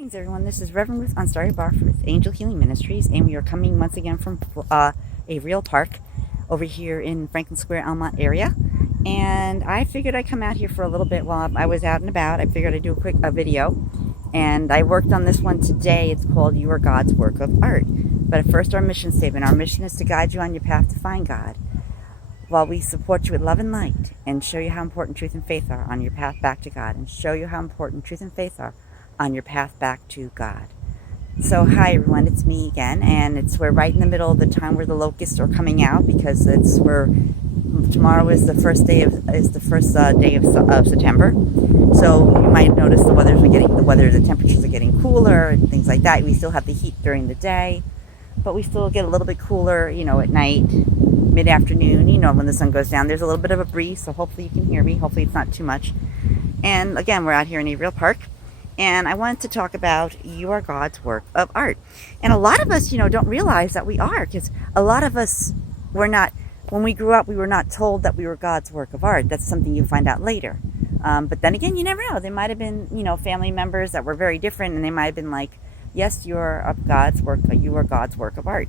Greetings, everyone. This is Reverend Ruth Onsari Barf with Angel Healing Ministries, and we are coming once again from a real park over here in Franklin Square, Elmont area. And I figured I'd come out here for a little bit while I was out and about. I figured I'd do a quick video, and I worked on this one today. It's called "You Are God's Work of Art." But first, our mission statement. Our mission is to guide you on your path to find God, while we support you with love and light, and show you how important truth and faith are on your path back to God, and show you how important truth and faith are on your path back to God. So hi everyone, it's me again, and we're right in the middle of the time where the locusts are coming out, because tomorrow is the first day of September. So you might notice the temperatures are getting cooler and things like that. We still have the heat during the day, but we still get a little bit cooler, at night, mid-afternoon, when the sun goes down. There's a little bit of a breeze, so hopefully you can hear me. Hopefully it's not too much. And again, we're out here in a real park. And I wanted to talk about you are God's work of art. And a lot of us, don't realize that we are, because a lot of us when we grew up, we were not told that we were God's work of art. That's something you find out later. But then again, you never know. There might have been, family members that were very different, and they might have been like, yes, you are God's work of art.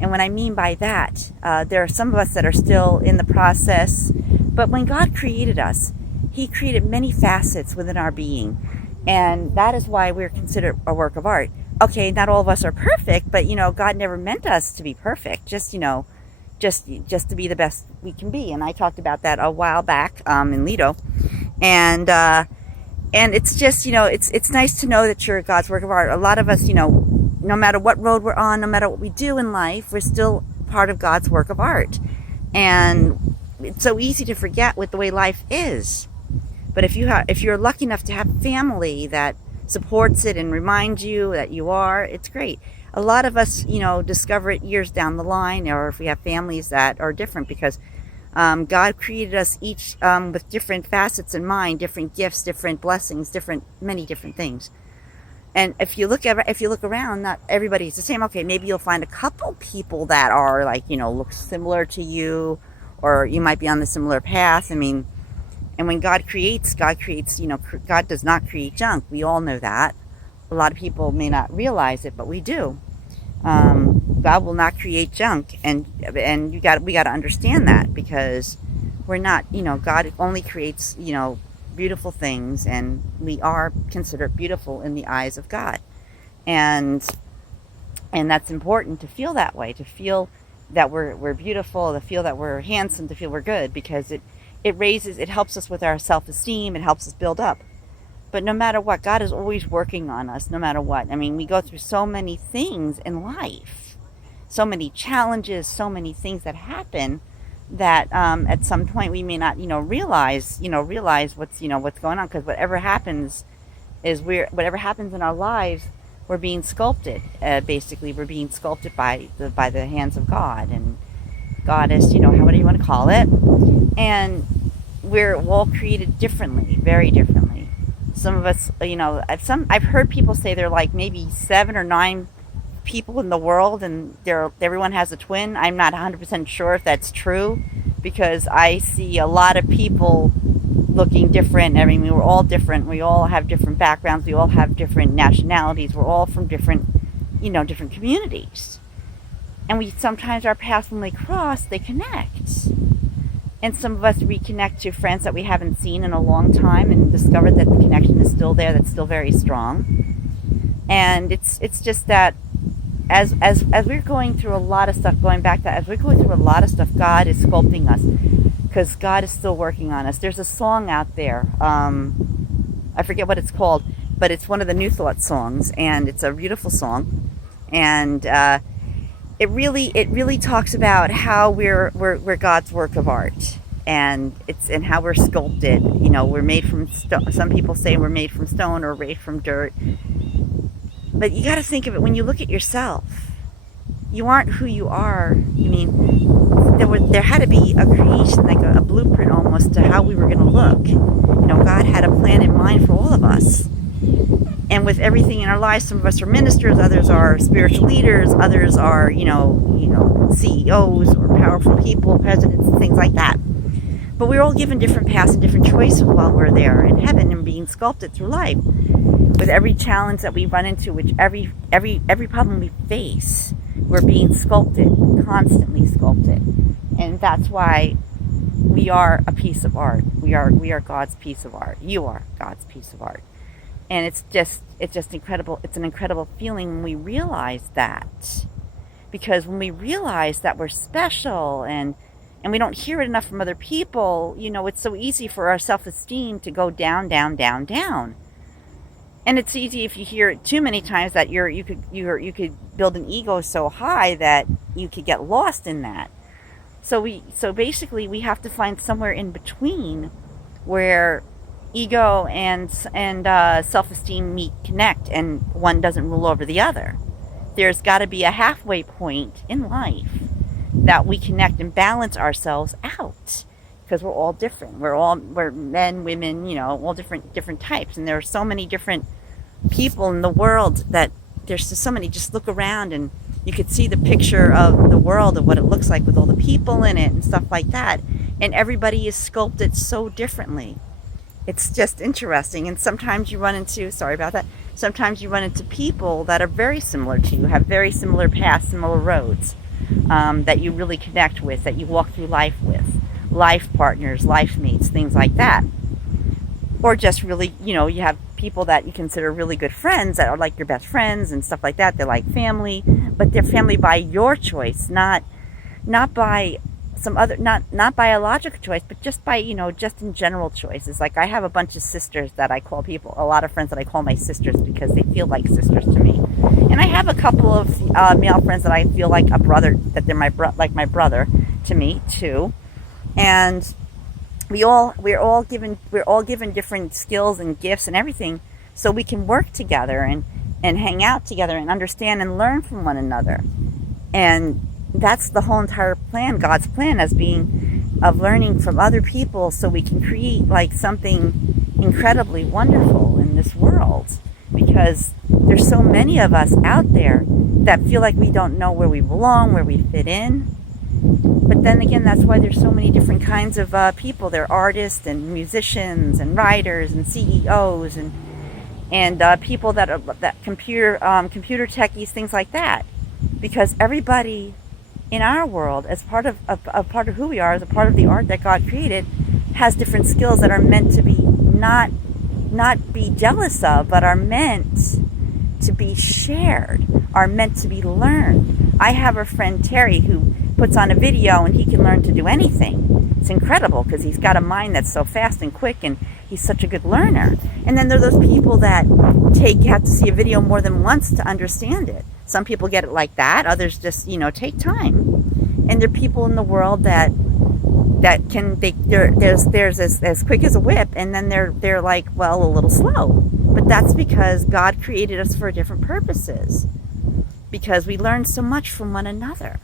And what I mean by that, there are some of us that are still in the process, but when God created us, He created many facets within our being. And that is why we're considered a work of art. Okay, not all of us are perfect, but God never meant us to be perfect. Just to be the best we can be. And I talked about that a while back in Lido. And it's just it's nice to know that you're God's work of art. A lot of us, no matter what road we're on, no matter what we do in life, we're still part of God's work of art. And it's so easy to forget with the way life is. But if you're lucky enough to have family that supports it and reminds you that you are, it's great. A lot of us, discover it years down the line, or if we have families that are different, because God created us each with different facets in mind, different gifts, different blessings, many different things. And if you look around, not everybody's the same. Okay, maybe you'll find a couple people that are look similar to you, or you might be on the similar path. And when God creates, God does not create junk. We all know that. A lot of people may not realize it, but we do. God will not create junk, and we got to understand that, because we're not, God only creates, beautiful things, and we are considered beautiful in the eyes of God. And that's important, to feel that way, to feel that we're beautiful, to feel that we're handsome, to feel we're good, because it helps us with our self-esteem. It helps us build up. But no matter what, God is always working on us, no matter what. We go through so many things in life, so many challenges, so many things that happen, that at some point we may not, realize what's going on, because whatever happens in our lives, we're being sculpted. Basically, we're being sculpted by the hands of God, and God is, whatever you want to call it. And we're all created differently, very differently. Some of us, I've heard people say there are like maybe 7 or 9 people in the world, and everyone has a twin. I'm not 100% sure if that's true, because I see a lot of people looking different. We're all different. We all have different backgrounds. We all have different nationalities. We're all from different communities. And sometimes our paths, when they cross, they connect. And some of us reconnect to friends that we haven't seen in a long time, and discover that the connection is still there, that's still very strong. And it's just that as we're going through a lot of stuff, as we're going through a lot of stuff, God is sculpting us, because God is still working on us. There's a song out there, I forget what it's called, but it's one of the New Thought songs, and it's a beautiful song. And it really talks about how we're God's work of art, and how we're sculpted. We're made from stone. Some people say we're made from stone or made from dirt. But you got to think of it, when you look at yourself, you aren't who you are. There had to be a creation, like a blueprint almost, to how we were going to look. God had a plan in mind for all of us. And with everything in our lives, some of us are ministers, others are spiritual leaders, others are, CEOs or powerful people, presidents, things like that. But we're all given different paths and different choices while we're there in heaven and being sculpted through life. with every challenge that we run into, which every problem we face, we're being sculpted, constantly sculpted. And that's why we are a piece of art. We are God's piece of art. You are God's piece of art. And it's just incredible. It's an incredible feeling when we realize that. Because when we realize that we're special and we don't hear it enough from other people, it's so easy for our self-esteem to go down, down, down, down. And it's easy if you hear it too many times that you could build an ego so high that you could get lost in that. So basically we have to find somewhere in between where ego and self-esteem connect, and one doesn't rule over the other. There's got to be a halfway point in life that we connect and balance ourselves out, because we're all different. We're men, women, all different types, and there are so many different people in the world that there's just so many. Just look around and you could see the picture of the world, of what it looks like with all the people in it and stuff like that. And everybody is sculpted so differently. It's just interesting. And sometimes you run into, sometimes you run into people that are very similar to you, have very similar paths, similar roads, that you really connect with, that you walk through life with. Life partners, life mates, things like that. Or just really, you have people that you consider really good friends that are like your best friends and stuff like that. They're like family, but they're family by your choice, not by some other, not biological choice, but just by, just in general choices. Like I have a bunch of sisters that I call a lot of friends that I call my sisters because they feel like sisters to me. And I have a couple of male friends that I feel like a brother, that they're like my brother to me too. And we're all given different skills and gifts and everything, so we can work together and hang out together and understand and learn from one another. And that's the whole entire plan, God's plan, as being of learning from other people, so we can create like something incredibly wonderful in this world. Because there's so many of us out there that feel like we don't know where we belong, where we fit in. But then again, that's why there's so many different kinds of people. There are artists and musicians and writers and CEOs and people that computer techies, things like that. Because everybody in our world, as part of who we are, as a part of the art that God created, has different skills that are meant to be not be jealous of, but are meant to be shared, are meant to be learned. I have a friend, Terry, who puts on a video and he can learn to do anything. It's incredible because he's got a mind that's so fast and quick, and he's such a good learner. And then there are those people that have to see a video more than once to understand it. Some people get it like that. Others just, take time. And there are people in the world that there's as quick as a whip, and then they're like, well, a little slow. But that's because God created us for different purposes. Because we learn so much from one another.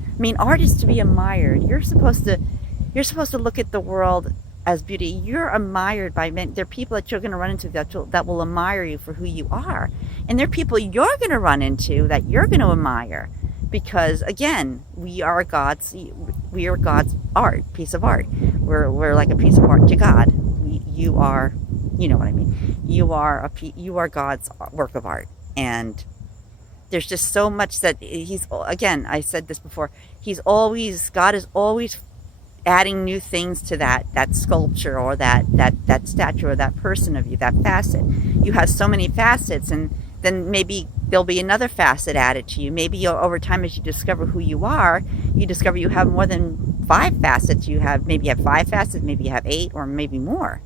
I mean, art is to be admired. You're supposed to look at the world as beauty. You're admired by men. There are people that you're going to run into that will admire you for who you are. And there are people you're going to run into that you're going to admire. Because again, we are God's art, piece of art. We're like a piece of art to God. You are, you know what I mean. You are God's work of art. And there's just so much that I said this before, God is always adding new things to that sculpture or that statue or that person of you, that facet. You have so many facets, and then maybe there'll be another facet added to you. Maybe over time, as you discover who you are, you discover you have more than 5 facets. Maybe you have 5 facets, maybe you have 8, or maybe more.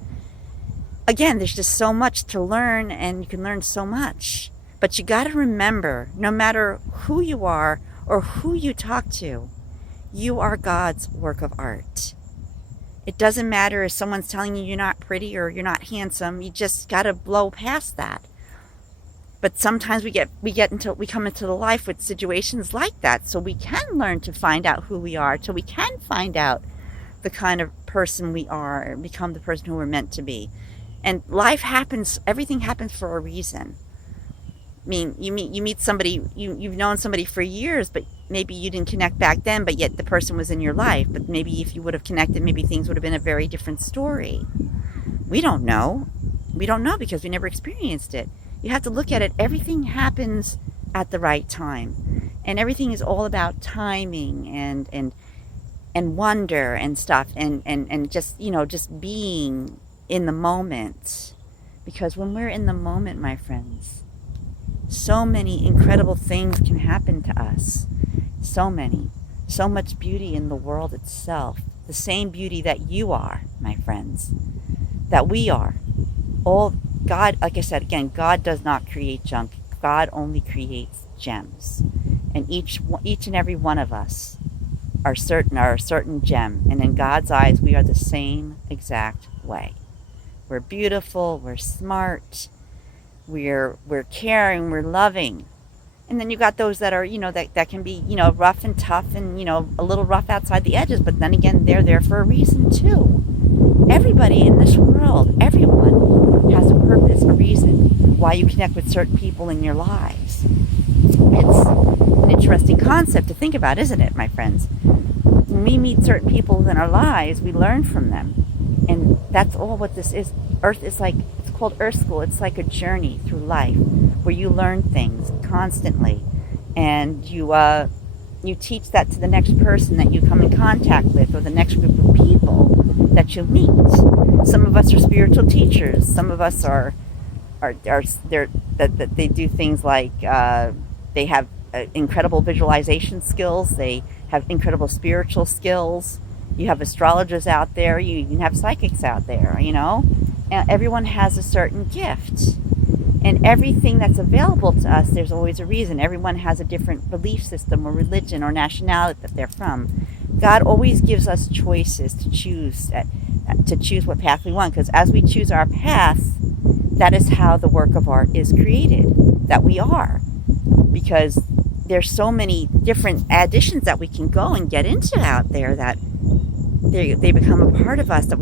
Again, there's just so much to learn, and you can learn so much. But you got to remember, no matter who you are or who you talk to, you are God's work of art. It doesn't matter if someone's telling you you're not pretty or you're not handsome. You just got to blow past that. But sometimes we come into the life with situations like that, so we can learn to find out who we are, so we can find out the kind of person we are and become the person who we're meant to be. And life happens, everything happens for a reason. I mean, you meet somebody, you've known somebody for years, but maybe you didn't connect back then, but yet the person was in your life. But maybe if you would have connected, maybe things would have been a very different story. We don't know. We don't know because we never experienced it. You have to look at it. Everything happens at the right time. And everything is all about timing and wonder and stuff, and just, just being in the moment. Because when we're in the moment, my friends, so many incredible things can happen to us. So much beauty in the world itself. The same beauty that you are, my friends, that we are. All God, like I said again, God does not create junk. God only creates gems. And each and every one of us are a certain gem. And in God's eyes, we are the same exact way. We're beautiful, we're smart, we're caring, we're loving. And then you got those that are, that can be, rough and tough and, a little rough outside the edges. But then again, they're there for a reason too. Everybody in this world, everyone has a purpose, a reason why you connect with certain people in your lives. It's an interesting concept to think about, isn't it, my friends? When we meet certain people in our lives, we learn from them. And that's all what this is. Earth is like, it's called Earth School. It's like a journey through life where you learn things constantly. And you teach that to the next person that you come in contact with, or the next group of people that you meet. Some of us are spiritual teachers. Some of us they do things like they have incredible visualization skills. They have incredible spiritual skills. You have astrologers out there. You even have psychics out there, And everyone has a certain gift. And everything that's available to us, there's always a reason. Everyone has a different belief system or religion or nationality that they're from. God always gives us choices to choose what path we want. Because as we choose our path, that is how the work of art is created, that we are. Because there's so many different additions that we can go and get into out there that they become a part of us, that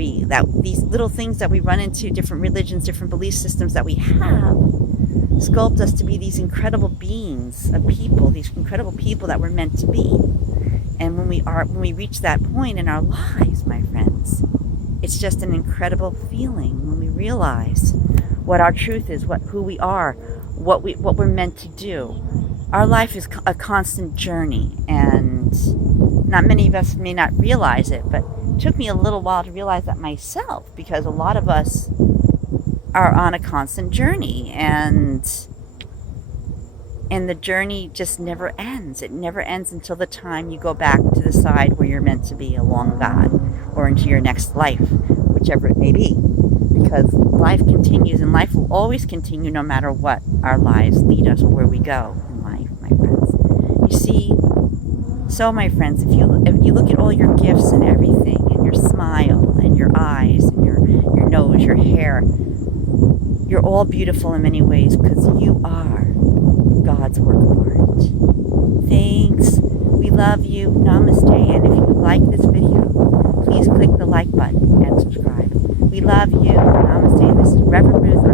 these little things that we run into, different religions, different belief systems that we have, sculpt us to be these incredible beings of people, these incredible people that we're meant to be. And when we reach that point in our lives, my friends, it's just an incredible feeling when we realize what our truth is, who we are, what we're meant to do. Our life is a constant journey, and not many of us may not realize it, but it took me a little while to realize that myself, because a lot of us are on a constant journey, and the journey just never ends. It never ends until the time you go back to the side where you're meant to be, along God, or into your next life, whichever it may be. Because life continues, and life will always continue no matter what our lives lead us or where we go in life, my friends. You see, so my friends, if you look at all your gifts and everything, and your smile, and your eyes, and your nose, your hair, you're all beautiful in many ways because you are God's work of art. Thanks. We love you. Namaste. And if you like this video, please click the like button and subscribe. We love you. Namaste. This is Reverend Ruth.